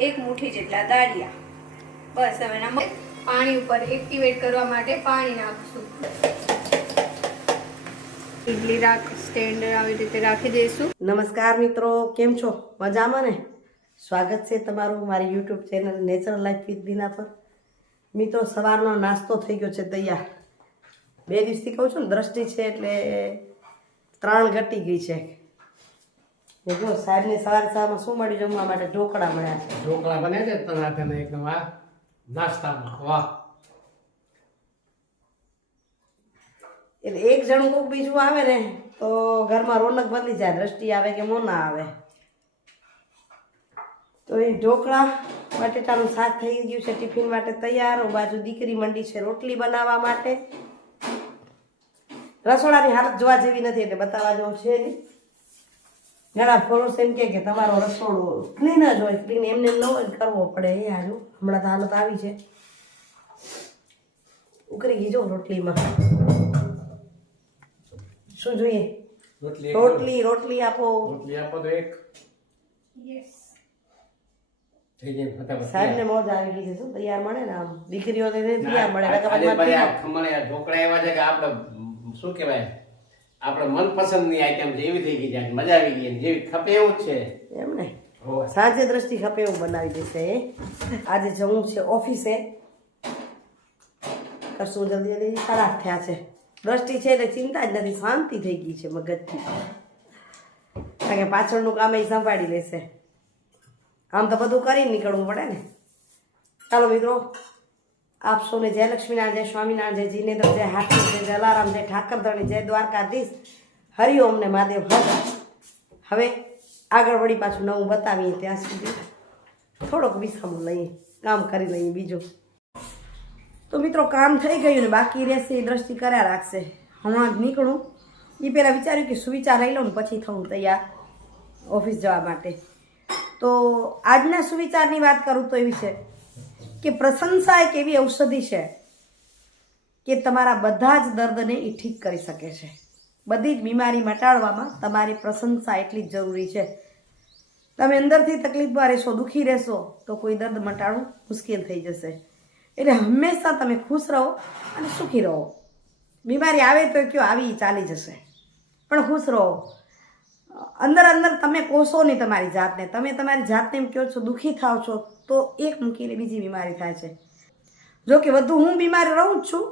1 મુઠ્ઠી જેટલા દાળિયા. બસ હવે ના પાણી ઉપર એક્ટિવેટ કરવા માટે પાણી નાખશું. ઇડલી રાખ સ્ટેન્ડ આવી રીતે રાખી દઈશું. નમસ્કાર મિત્રો, કેમ છો? મજામાં ને? સ્વાગત છે તમારું મારી YouTube channel natural life with Dina પર. મિત્રો, સવારનો નાસ્તો થઈ ગયો છે તૈયાર. 2 દિવસથી કહું છું ને, દ્રષ્ટિ છે એટલે 3 ઘટી ગઈ છે. જો સાહેબને સવારમાં શું મળ્યું જમવા માટે? ઢોકળા મળ્યા છે. ઢોકળા બને છે તને એકદમ આ નાસ્તામાં. વાહ! એટલે એક જણું કોક બીજું આવે ને તો ઘરમાં રોનક બદલી જાય. દ્રષ્ટિ આવે કે મોના આવે. તો એ ઢોકળા બટેટાનું શાક થઈ ગયું છે ટિફિન માટે તૈયાર. બાજુ દીકરી મંડી છે રોટલી બનાવવા માટે. રસોડાની હાલત જોવા જેવી નથી એટલે બતાવવા જેવું છે નહીં. ઘણા ફોલોસ એમ કે તમારો રસોડો ક્લીન જ હોય, ક્લીન એમને ન હોય કરવો પડે. એ હાજુ હમણાં તો હાલત આવી છે. ઉકળી ગઈ જો રોટલીમાં. શું જોઈએ? રોટલી આપો. રોટલી આપો તો એક યસ. થઈ જાય ફટાફટ. સાહેબ ને મોજ આવી ગઈ છે. શું તૈયાર મળે ને આમ દીકરીઓ તૈયાર મળે. ખમણ ઢોકળા એવા છે કે આપણે શું કહેવાય, આપણે મનપસંદની આઈટમ છે એવી થઈ ગઈ છે. મજા આવી ગઈ જેવી ખપે એવું જ છે એમ ને. સાંજે દ્રષ્ટિ ખપે એવું બનાવી દેશે. આજે જવું છે ઓફિસે. કરશું જલ્દી જલ્દી. 8:30 થયા છે. દ્રષ્ટિ છે એટલે ચિંતા જ નથી, શાંતિ થઈ ગઈ છે મગજથી. કારણ કે પાછળનું કામ એ સંભાળી લેશે. આમ તો બધું કરીને નીકળવું પડે ને. ચાલો મિત્રો, આપ સૌને જય લક્ષ્મીનારાયણ, જય સ્વામિનારાયણ, જય જીનેન્દ્ર, જય હાથી, જય જલારામ, જય ઠાકરધણી, જય દ્વારકાધીશ, હરિઓમ ને મહાદેવ હર. હવે આગળ વળી પાછું નવું બતાવીએ ત્યાં સુધી થોડોક વિશ્રામ લઈએ, કામ કરી લઈએ બીજું. તો મિત્રો, કામ થઈ ગયું ને બાકી રહેશે એ દ્રષ્ટિ કર્યા રાખશે. હમણાં જ નીકળું એ પહેલાં વિચાર્યું કે સુવિચાર લઈ લઉં ને પછી થવું તૈયાર ઓફિસ જવા માટે. તો આજના સુવિચારની વાત કરું તો એવી છે કે પ્રશંસા એક એવી ઔષધિ છે કે તમારા બધા જ દર્દને એ ઠીક કરી શકે છે. બધી જ બીમારી મટાડવામાં તમારી પ્રશંસા એટલી જ જરૂરી છે. તમે અંદરથી તકલીફમાં રહેશો, દુઃખી રહેશો તો કોઈ દર્દ મટાડવું મુશ્કેલ થઈ જશે. એટલે હંમેશા તમે ખુશ રહો અને સુખી રહો. બીમારી આવે તો કયો આવી ચાલી જશે, પણ ખુશ રહો. અંદર અંદર તમે કોસો નહીં તમારી જાતને. તમે તમારી જાતને એમ કહો છો, દુઃખી થાવ છો તો એક મૂકીને બીજી બીમારી થાય છે. જો કે વધુ હું બીમાર રહું જ છું,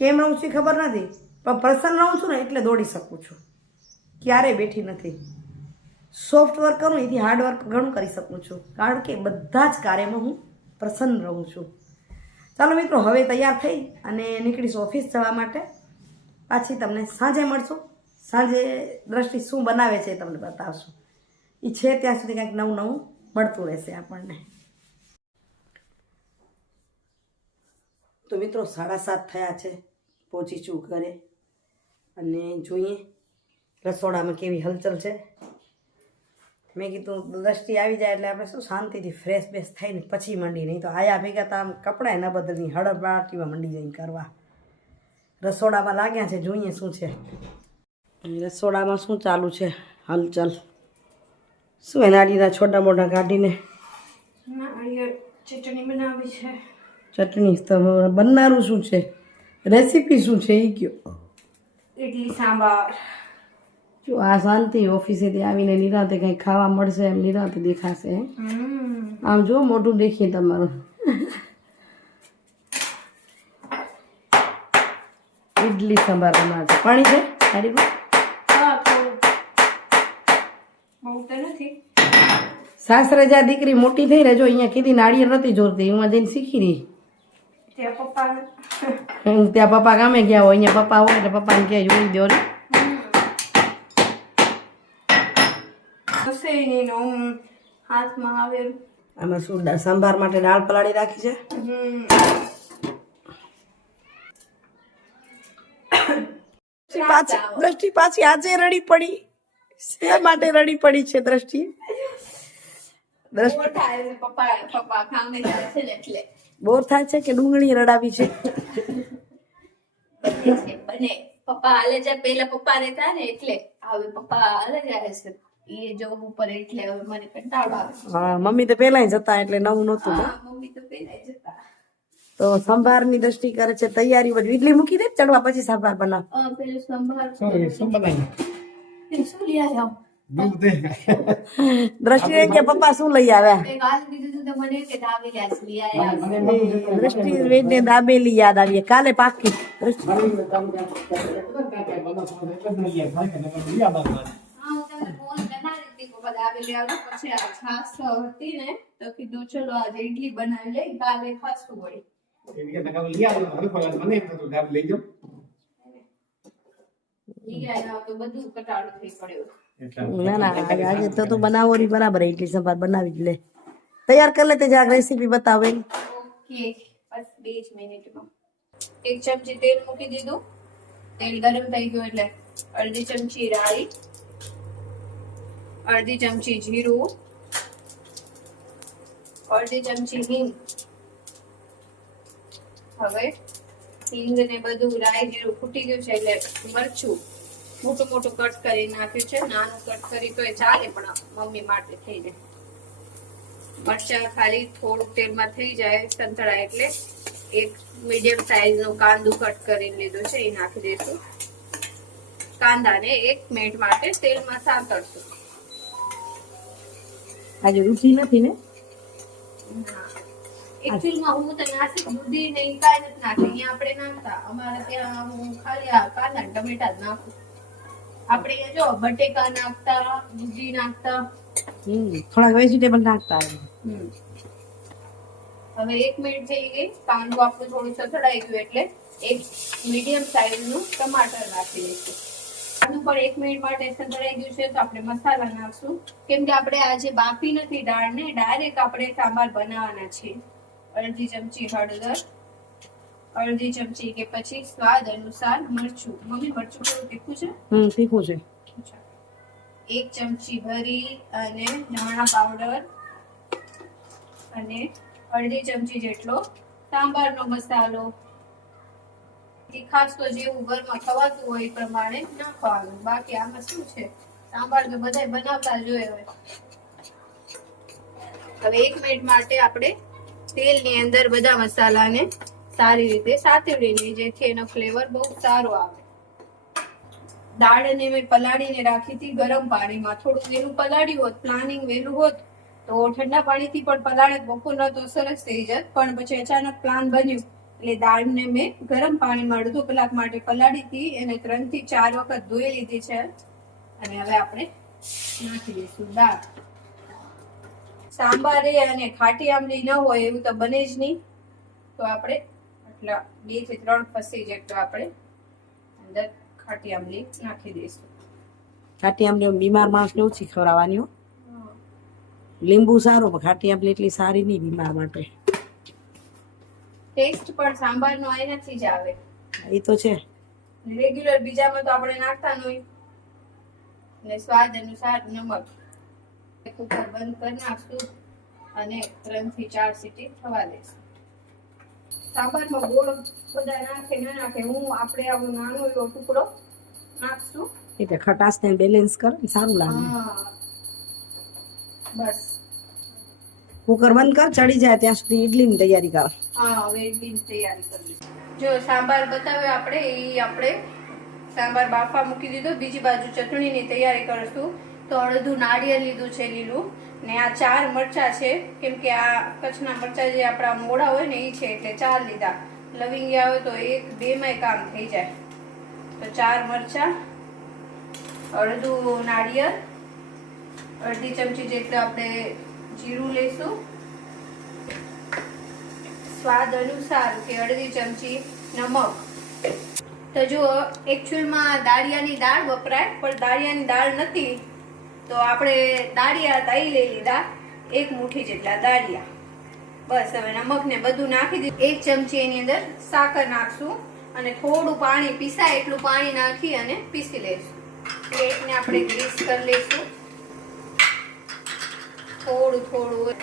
કેમ રહું છું ખબર નથી, પણ પ્રસન્ન રહું છું ને એટલે દોડી શકું છું. ક્યારેય બેઠી નથી. સોફ્ટ વર્ક કરું એથી હાર્ડ વર્ક ઘણું કરી શકું છું, કારણ કે બધા જ કાર્યમાં હું પ્રસન્ન રહું છું. ચાલો મિત્રો, હવે તૈયાર થઈ અને નીકળીશું ઓફિસ જવા માટે. પાછી તમને સાંજે મળશું. સાંજે દ્રષ્ટિ શું બનાવે છે એ તમને બતાવશું. એ છે ત્યાં સુધી કંઈક નવું નવું મળતું રહેશે આપણને. તો મિત્રો, 7:30 થયા છે. પહોંચીશું ઘરે અને જોઈએ રસોડામાં કેવી હલચલ છે. મેં કીધું દ્રષ્ટિ આવી જાય એટલે આપણે શું શાંતિથી ફ્રેશ બેશ થઈને પછી મંડી. નહીં તો આયા ભેગા તો આમ કપડાં ન બદલની હળબળાટીમાં મંડી જઈને કરવા. રસોડામાં લાગ્યા છે, જોઈએ શું છે રસોડામાં, શું ચાલુ છે હલચલ. શું એનાડીના છોટા મોટા કાઢીને ચટણી બનાવી છે. ચટણી તો બનાવવાનું શું છે? રેસીપી શું છે એ કયો? ઇડલી સાંભાર. જો આ શાંતિ ઓફિસેથી આવીને નિરાંતે કંઈ ખાવા મળશે એમ નિરાંતે દેખાશે. આમ જો મોટું દેખીએ તમારું. ઇડલી સાંભાર બનાવે છે. પાણી છે ગાડીમાં? સાસરે જ્યાં દીકરી મોટી થઈ રહે, જો અહીંયા કીધી નાળિયેર નથી જોરતી, હું જઈને શીખી રહી. ત્યાં પપ્પા કામે ગયા હોય, અહીંયા પપ્પા હોય એટલે પપ્પાને કહે જોઈ દો ને. હાથમાં આવે. આમાં શું સંભાર માટે દાળ પલાળી રાખી છે. દ્રષ્ટિ પાછી આજે રડી પડી. શા માટે રડી પડી છે દ્રષ્ટિ? બોર થાય છે કે ડુંગળી રડાવી છે? પપ્પા હાલે જાય, પેલા પપ્પા રહેતા ને એટલે હવે પપ્પા હાલે જાય છે. એ જોબ ઉપર એટલે હવે મને કંટાળો આવે. હા મમ્મી તો પેલા જતા એટલે નવું નહોતું ને. હા, મમ્મી તો પેલા જતા. તો સંભારની દ્રષ્ટિ કરે છે તૈયારી બધી ઇડલી મૂકી દે ચડવા પછી સંભાર બનાવ. પેલું સંભાર શું બનાવ્યું? શું લઈ આવ્યા? દૂધ દે. દ્રષ્ટિ એમ કે પપ્પા શું લઈ આવ્યા. મેં ગાલ દીધું તો મને કે દાબેલી લઈ આવ્યા. દ્રષ્ટિ વેદને દાબેલી યાદ આવી કાલે પાકી. દ્રષ્ટિ હા, હું તમને ફોન કરનારી હતી, પપ્પા દાબેલી આવ્યો. પછી આ છાશ હતી ને તો કીધું ચલો આજે ઈડલી બનાવી લઈ, કાલે ખાસું વળી. લઈ આવ્યા તો બધું કટાળું થઈ પડ્યું. ના ના આજે તો બનાવો ની બરાબર ઇડલી સંભાર બનાવી જ લે. તૈયાર કરી લે તે જરાક રેસીપી બતાવે. ઓકે, બસ 2 જ મિનિટમાં. 1 ચમચી તેલ મૂકી દીધું. તેલ ગરમ થઈ ગયું એટલે અડધી ચમચી રાઈ, અડધી ચમચી જીરું, અડધી ચમચી હિંગ. હવે હિંગ ને બધું રાઈ જીરું ફૂટી ગયું છે એટલે મરચું મોટું મોટું કટ કરી નાખ્યું છે. નાનું કટ કરી તો એ ચાલે પણ મમ્મી માટે થઈ જાય. મરચા ખાલી થોડું તેલમાં થઈ જાય સંતળાય એટલે એક મીડિયમ સાઈઝ નું કાંદું કટ કરીને લીધું છે એ નાખી દઈશું. કાંદાને 1 મિનિટ માટે તેલમાં સાંતળશું. આજે રુચિ નથી ને. એકચ્યુઅલમાં હું તો નાસિક દૂધી ને ઈ કાંઈ નથી નાખતી. અહીંયા આપણે નાખતા. અમારે ત્યાં હું ખાલી આ કાંદા ને ટમેટા જ નાખું. આપણે અહીંયા જો બટેકા નાખતા, દૂધી નાખતા. થોડાક વેજીટેબલ નાખતા. હવે 1 મિનિટ થઈ ગઈ. કાંદું આપણું થોડું સતળાઈ ગયું એટલે એક મીડિયમ સાઈઝ નું ટમાટર નાખી દઈશું. કાંદું પણ 1 મિનિટ માટે સતળાઈ ગયું છે તો આપણે મસાલા નાખશું. કેમ કે આપણે આજે બાફી નથી દાળને, ડાયરેક્ટ આપણે સાંભાર બનાવવાના છે. અડધી ચમચી હળદર, અડધી ચમચી કે પછી સ્વાદ અનુસાર મરચું. મમ્મી મરચું થોડું તીખું છે? તીખું છે. 1 ચમચી ભરી અને ધાણા પાવડર અને અડધી ચમચી જેટલો સાંભારનો મસાલો. તીખાશ તો જેવું ઘરમાં ખવાતું હોય એ પ્રમાણે નાખવાનું. બાકી આમાં શું છે, સાંભાર તો બધાય બનાવતા જ હોય. હવે 1 મિનિટ માટે આપણે તેલની અંદર બધા મસાલાને સારી રીતે સાતળી લઈએ જેથી એનો ફ્લેવર બહુ સારો આવે. દાળને મેં પલાળીને રાખી હતી ગરમ પાણીમાં. થોડું વહેલું પલાળ્યું હોત, પ્લાનિંગ વહેલું હોત તો ઠંડા પાણીથી પણ પલાળે બપોરના તો સરસ થઈ જાત. પણ પછી અચાનક પ્લાન બન્યું એટલે દાળને મેં ગરમ પાણીમાં અડધો કલાક માટે પલાળી હતી. એને 3 થી 4 વખત ધોઈ લીધી છે. અને હવે આપણે નાખી દઈશું દાળ. સાંભારે અને ખાટી આંબલી ન હોય એવું તો બને જ નહીં. તો આપણે આટલા 2 થી 3 ફસી જેટલો આપણે અંદર ખાટી આંબલી નાખી દઈશું. ખાટી આંબલી બીમાર માણસને ઓછી ખવડાવવાની હો. લીંબુ સારું પણ ખાટી આંબલી એટલી સારી નહીં બીમાર માટે. ટેસ્ટ પણ સાંભારનો એનાથી જ આવે. એ તો છે. રેગ્યુલર બીજામાં તો આપણે નાખતા ન હોય. ને સ્વાદ અનુસાર નમક. કુકર બંધ કરી નાખશું અને 3 થી 4 સીટી થવા દઈશું. સાંભારમાં ગોળ બધા નાખે ના નાખે, હું આપણે આવો નાનો એવો ટુકડો નાખશું એટલે ખટાશ ને બેલેન્સ કરે ને સારું લાગે. બસ કુકર બંધ કર, ચડી જાય ત્યાં સુધી ઇડલીની તૈયારી કર. હા, હવે ઇડલીની તૈયારી કરી. જો સાંભાર બતાવ્યો આપણે એ આપણે સાંભાર બાફા મૂકી દીધો. બીજી બાજુ ચટણીની તૈયારી કરશું. તો અડધું નાળિયેર લીધું છે લીલું, ને આ 4 મરચા છે. કેમ કે આ કચ્છના મરચા જે આપણા મોડા હોય ને એ છે એટલે 4 લીધા. લવિંગિયા હોય તો 1-2 માં કામ થઈ જાય. તો 4 મરચા, અડધું નાળિયેર, અડધી ચમચી જેટલું આપણે જીરું લઈશું, સ્વાદ અનુસાર કે અડધી ચમચી નમક. તો જો એકચ્યુઅલમાં દાળિયાની દાળ વપરાય પણ દાળિયાની દાળ નથી તો આપણે દાળિયા હતા એ લઈ લીધા, 1 મુઠ્ઠી જેટલા દાળિયા. બસ હવે નમક ને બધું નાખી દીધું. 1 ચમચી એની અંદર સાકર નાખશું અને થોડું પાણી, પીસાય એટલું પાણી નાખી અને પીસી લઈશું. પ્લેટને આપણે ગ્રીસ કરી લઈશું થોડું થોડું.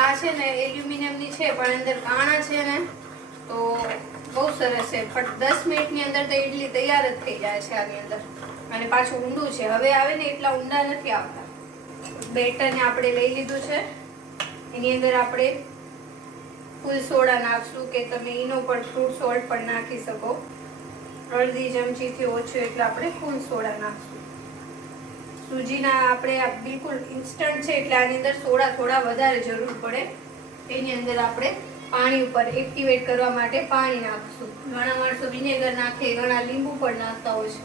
આ છે ને એલ્યુમિનિયમની છે પણ અંદર કાણા છે ને તો બહુ સરસ છે. પણ 10 મિનિટની અંદર તો ઇડલી તૈયાર જ થઈ જાય છે આની અંદર. અને પાછું ઊંડું છે. હવે આવે ને એટલા ઊંડા નથી આવતા. બેટરને આપણે લઈ લીધું છે. એની અંદર આપણે ફૂલ સોડા નાખશું કે તમે એનો પણ ફ્રૂટ સોલ્ટ પણ નાખી શકો. અડધી ચમચીથી ઓછું એટલે આપણે ફૂલ સોડા નાખશું. સૂજીના આપણે આ બિલકુલ ઇન્સ્ટન્ટ છે એટલે આની અંદર સોડા થોડા વધારે જરૂર પડે. એની અંદર આપણે પાણી ઉપર એક્ટિવેટ કરવા માટે પાણી નાખશું. ઘણા માણસો વિનેગર નાખે, ઘણા લીંબુ પણ નાખતા હોય છે.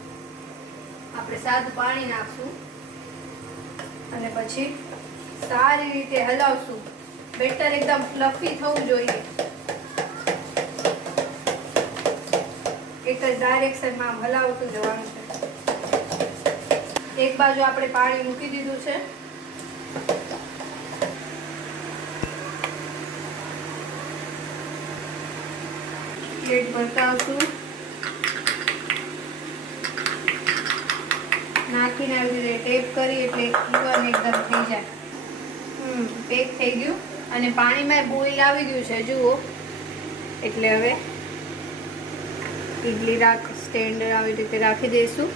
આપણે સાદું પાણી નાખશું અને પછી સારી રીતે હલાવશું. બેટર એકદમ ફ્લફી થવું જોઈએ. એક જ ડાયરેક્શનમાં આમ હલાવતું જવાનું છે. એક બાજુ આપણે પાણી મૂકી દીધું છે. પ્લેટ ભરતાવશું. નાખીને આવી રીતે ટેપ કરી એટલે ઇવન એકદમ થઈ જાય. પેક થઈ ગયું અને પાણીમાં બોઇલ આવી ગયું છે જુઓ. એટલે હવે ઇડલી સ્ટેન્ડ આવી રીતે રાખી દઈશું.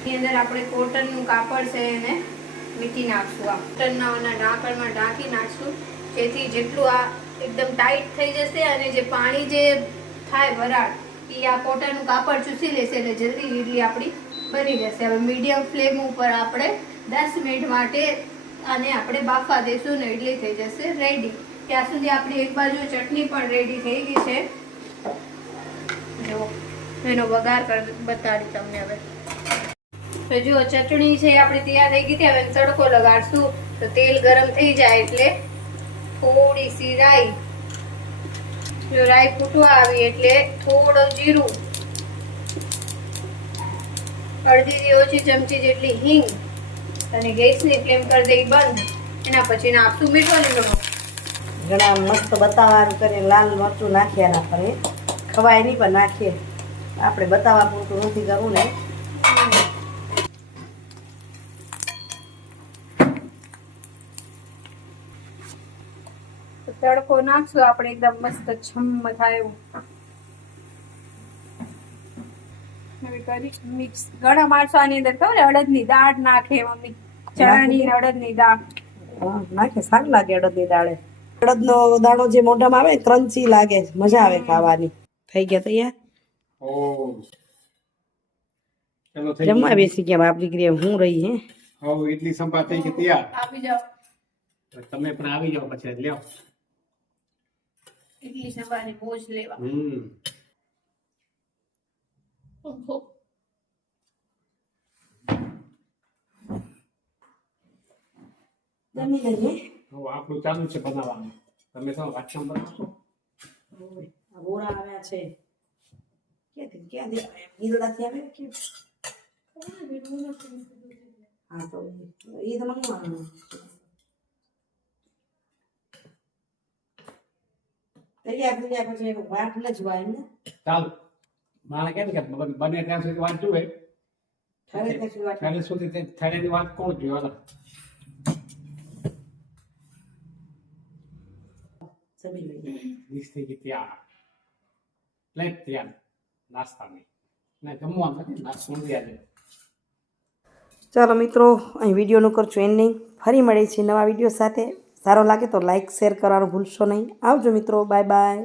એની અંદર આપણે કોટનનું કાપડ છે એને વીટી નાખશું. આ કોટનના ઢાંકણમાં ઢાંકી નાખશું જેથી જેટલું આ એકદમ ટાઈટ થઈ જશે અને જે પાણી જે થાય વરાળ એ આ કોટનનું કાપડ ચૂસી લેશે એટલે જલ્દી ઇડલી આપણી બની જશે. હવે મીડિયમ ફ્લેમ ઉપર આપણે 10 મિનિટ માટે આને આપણે બાફવા દઈશું ને ઇડલી થઈ જશે રેડી. ત્યાં સુધી આપણી એક બાજુ ચટણી પણ રેડી થઈ ગઈ છે. જો એનો વઘાર બતાડી તમને હવે. તો જો ચટણી છે આપણી તૈયાર થઈ ગઈ છે. હવે તડકો લગાડશું. તો તેલ ગરમ થઈ જાય એટલે થોડી સી રાઈ, જો રાઈ ફૂટવા આવી એટલે થોડું જીરું, અડધીથી ઓછી ચમચી જેટલી હિંગ અને ગેસની ફ્લેમ કરી દઈ બંધ. એના પછી નાખશું મીઠો લીમડો. ઘણા મસ્ત બતાવવાનું કરીને લાલ મરચું નાખ્યા ના પણ ખવાય નહીં પણ નાખીએ. આપણે બતાવવા પૂરતું નથી કરવું ને. તડકો નાખશું આપણે એકદમ મસ્ત છમ થાય એવું. હવે કરી મિક્સ. ઘણા માણસો આની અંદર ખબર અડદની દાળ નાખે. મમ્મી ચણાની અડદની દાળ નાખે સારું લાગે. અડદની દાળે અડદનો દાણો જે મોઢામાં આવે ક્રન્ચી લાગે, મજા આવે ખાવાની. થઈ ગયા તૈયાર. ચલો થઈ જમવા બેસી ગયા બાપ દીકરી. હું રહી હે હવે ઇડલી સંભાર થઈ ગઈ તૈયાર. આપી જાઓ. તમે પણ આવી જાઓ પછી લ્યો. ઇડલી સંભારની મોજ લેવા. જમી લઈએ. હવે આપણું ચાલુ છે બનાવવાનું. તમે શું વાટકામ બનાવશો? બોરા આવ્યા છે. ક્યાંથી આવ્યા? ઈદડાથી આવે કે હા તો એ તો મંગવાનું. તૈયાર થઈ ગયા પછી વાટ ન જવાય એમને. ચાલો મારે કેમ કે બને ત્યાં સુધી વાત જુએ. ઠરે ત્યાં સુધી વાટ. ઠરે સુધી ઠરેની વાત કોણ જોયો? જમી લઈએ. ડીશ થઈ ગઈ તૈયાર. પ્લેટ તૈયાર નાસ્તાની. ને જમવાનું નથી, નાસ્તો તૈયાર છે. ચાલો મિત્રો, અહીં વિડીયોનું કરશું એન્ડિંગ. ફરી મળીએ છીએ નવા વિડીયો સાથે. સારો લાગે તો લાઈક શેર કરવાનું ભૂલશો નહીં. આવજો મિત્રો. Bye bye.